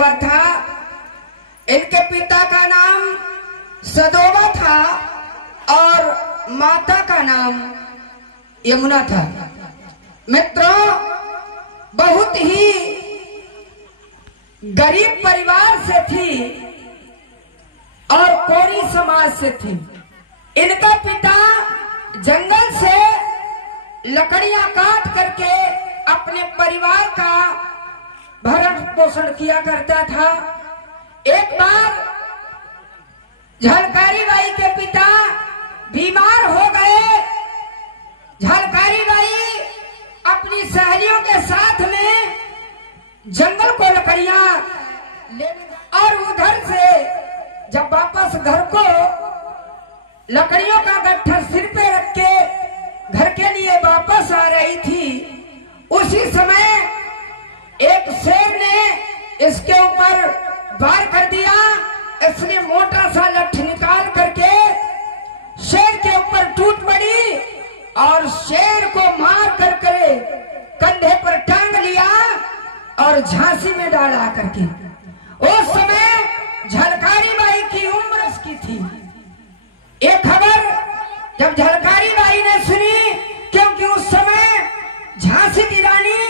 हुआ था। इनके पिता का नाम सदोबा था और माता का नाम यमुना था। मित्रों, बहुत ही गरीब परिवार से थी और कोरी समाज से थी। इनका पिता जंगल से लकड़ियां काट करके अपने परिवार का भरण पोषण किया करता था। एक बार झलकारी बाई के पिता बीमार हो गए। झलकारी बाई अपनी सहेलियों के साथ में जंगल को लकड़ियां ले और उधर से जब वापस घर को लकड़ियों का गट्ठा सिर पे रख के घर के लिए वापस आ रही थी, उसी समय एक शेर ने इसके ऊपर वार कर दिया। इसने मोटा सा लठ निकाल करके शेर के ऊपर टूट पड़ी और शेर को मार करके कंधे पर टांग लिया और झांसी में डाला करके। उस समय झलकारी बाई की उम्र उसकी थी। ये खबर जब झलकारी बाई ने सुनी, क्योंकि उस समय झांसी की रानी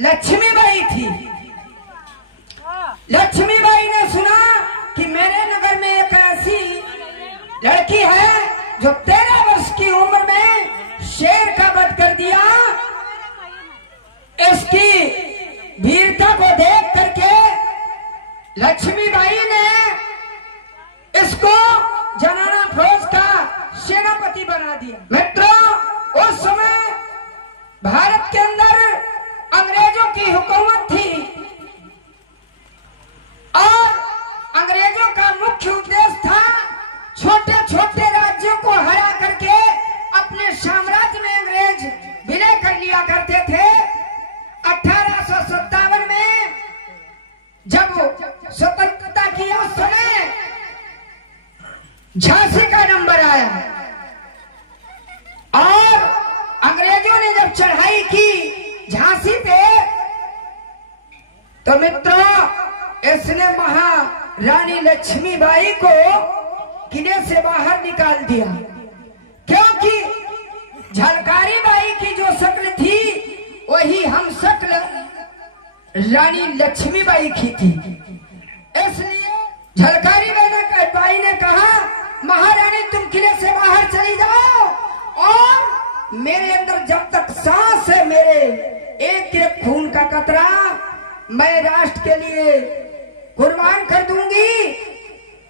लक्ष्मीबाई थी, लक्ष्मीबाई ने सुना कि मेरे नगर में एक ऐसी लड़की है जो 13 वर्ष की उम्र में शेर का वध कर दिया। इसकी वीरता को देख करके लक्ष्मीबाई ने इसको जनाना फौज का सेनापति बना दिया। मित्रों, उस समय भारत के अंदर अंग्रेजों की हुकूमत थी और अंग्रेजों का मुख्य उद्देश्य था छोटे छोटे राज्यों को हरा करके अपने साम्राज्य में अंग्रेज विलय कर लिया करते थे। 1857 में जब स्वतंत्रता की उस समय झांसी का नंबर आया और अंग्रेजों ने जब चढ़ाई की झांसी पे, तो मित्रों इसने महारानी लक्ष्मीबाई को किले से बाहर निकाल दिया, क्योंकि झलकारी बाई की जो शक्ल थी वही हम शक्ल रानी लक्ष्मीबाई की थी। इसलिए झलकारी बाई ने कहा, महारानी तुम किले से बाहर चली जाओ और मेरे अंदर जब तक सांस है, मेरे एक एक खून का कतरा मैं राष्ट्र के लिए कुर्बान कर दूंगी।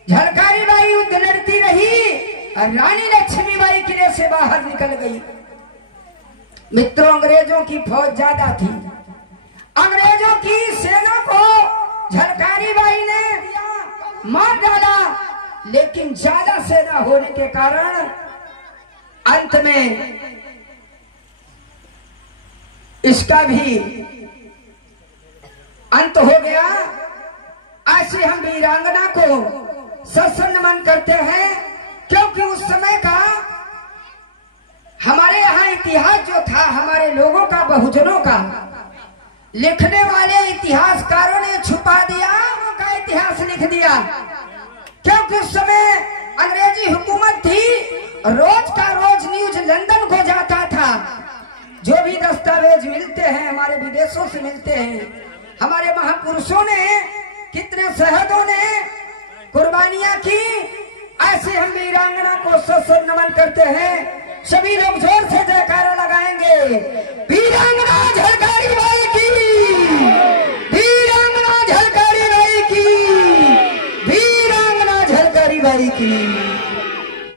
झलकारी बाई युद्ध लड़ती रही और रानी लक्ष्मीबाई किले से बाहर निकल गई। मित्रों, अंग्रेजों की फौज ज्यादा थी। अंग्रेजों की सेना को झलकारी बाई ने मार डाला, लेकिन ज्यादा सेना होने के कारण अंत में इसका भी अंत हो गया। ऐसे हम वीरांगना को सत्संग नमन करते हैं, क्योंकि उस समय का हमारे यहाँ इतिहास जो था, हमारे लोगों का, बहुजनों का, लिखने वाले इतिहासकारों ने छुपा दिया, उनका इतिहास लिख दिया। क्योंकि उस समय अंग्रेजी हुकूमत थी, रोज का रोज न्यूज लंदन को जाता था। जो भी दस्तावेज मिलते हैं हमारे विदेशों से मिलते हैं। हमारे महापुरुषों ने, कितने शहीदों ने कुर्बानियां की। ऐसे हम वीरांगना को सत्संग नमन करते हैं। सभी लोग जोर से जयकारा लगाएंगे, वीरांगना